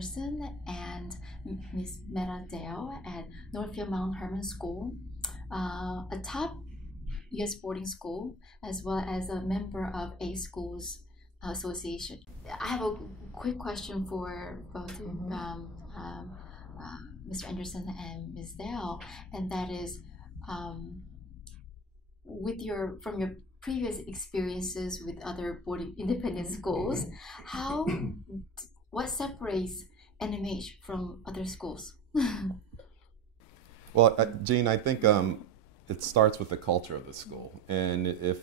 Anderson and Ms. Meta Dale at Northfield Mount Hermon School, a top U.S. boarding school, as well as a member of A Schools Association. I have a quick question for both Mr. Anderson and Ms. Dale, and that is, from your previous experiences with other boarding independent schools, what separates NMH from other schools? Well, Jean, I think it starts with the culture of the school, and if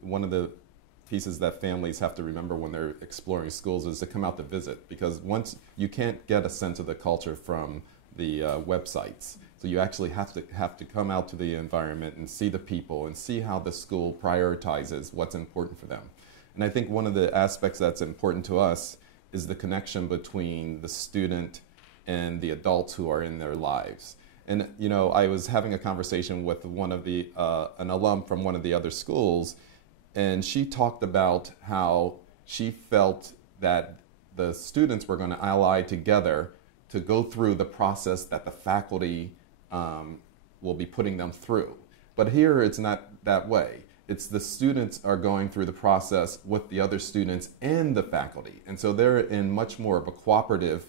one of the pieces that families have to remember when they're exploring schools is to come out to visit, because once you can't get a sense of the culture from the websites. So you actually have to come out to the environment and see the people and see how the school prioritizes what's important for them. And I think one of the aspects that's important to us is the connection between the student and the adults who are in their lives. And I was having a conversation with an alum from one of the other schools, and she talked about how she felt that the students were going to ally together to go through the process that the faculty will be putting them through. But here it's not that way. It's the students are going through the process with the other students and the faculty. And so they're in much more of a cooperative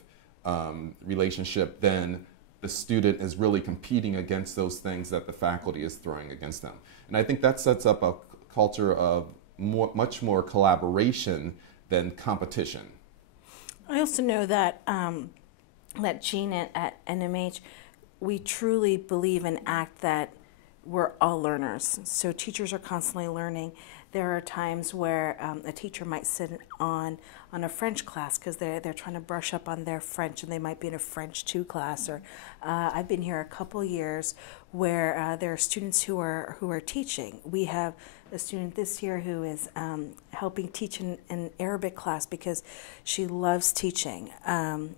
relationship than the student is really competing against those things that the faculty is throwing against them. And I think that sets up a culture of much more collaboration than competition. I also know that that Jean at NMH, we truly believe and act that we're all learners. So teachers are constantly learning. There are times where a teacher might sit on a French class because they're trying to brush up on their French, and they might be in a French 2 class. Or I've been here a couple years where there are students who are teaching. We have a student this year who is helping teach an Arabic class because she loves teaching.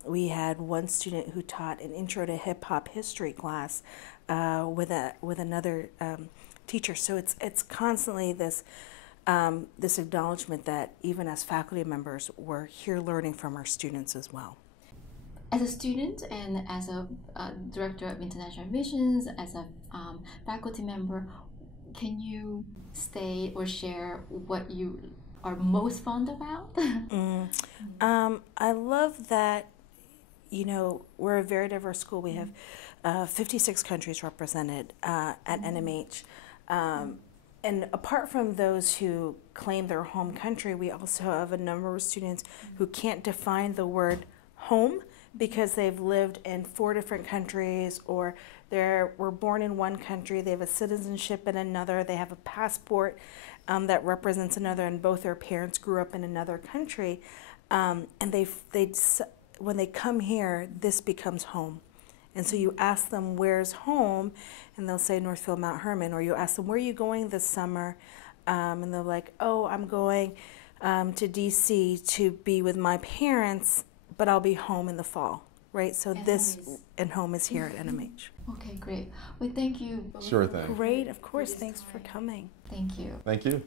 We had one student who taught an intro to hip hop history class with another teacher. So it's constantly this acknowledgement that even as faculty members, we're here learning from our students as well. As a student and as a director of international admissions, as a faculty member, can you state or share what you are most fond about? I love that, we're a very diverse school. We have 56 countries represented at NMH. And apart from those who claim their home country, we also have a number of students who can't define the word home because they've lived in 4 different countries, or were born in one country, they have a citizenship in another, they have a passport that represents another, and both their parents grew up in another country. And when they come here, this becomes home. And so you ask them, where's home? And they'll say Northfield Mount Hermon. Or you ask them, where are you going this summer? And they're like, oh, I'm going to D.C. to be with my parents, but I'll be home in the fall, right? So home is here at NMH. Okay, great. Well, thank you. Sure thing. Great, of course. Thanks for coming. Thank you. Thank you.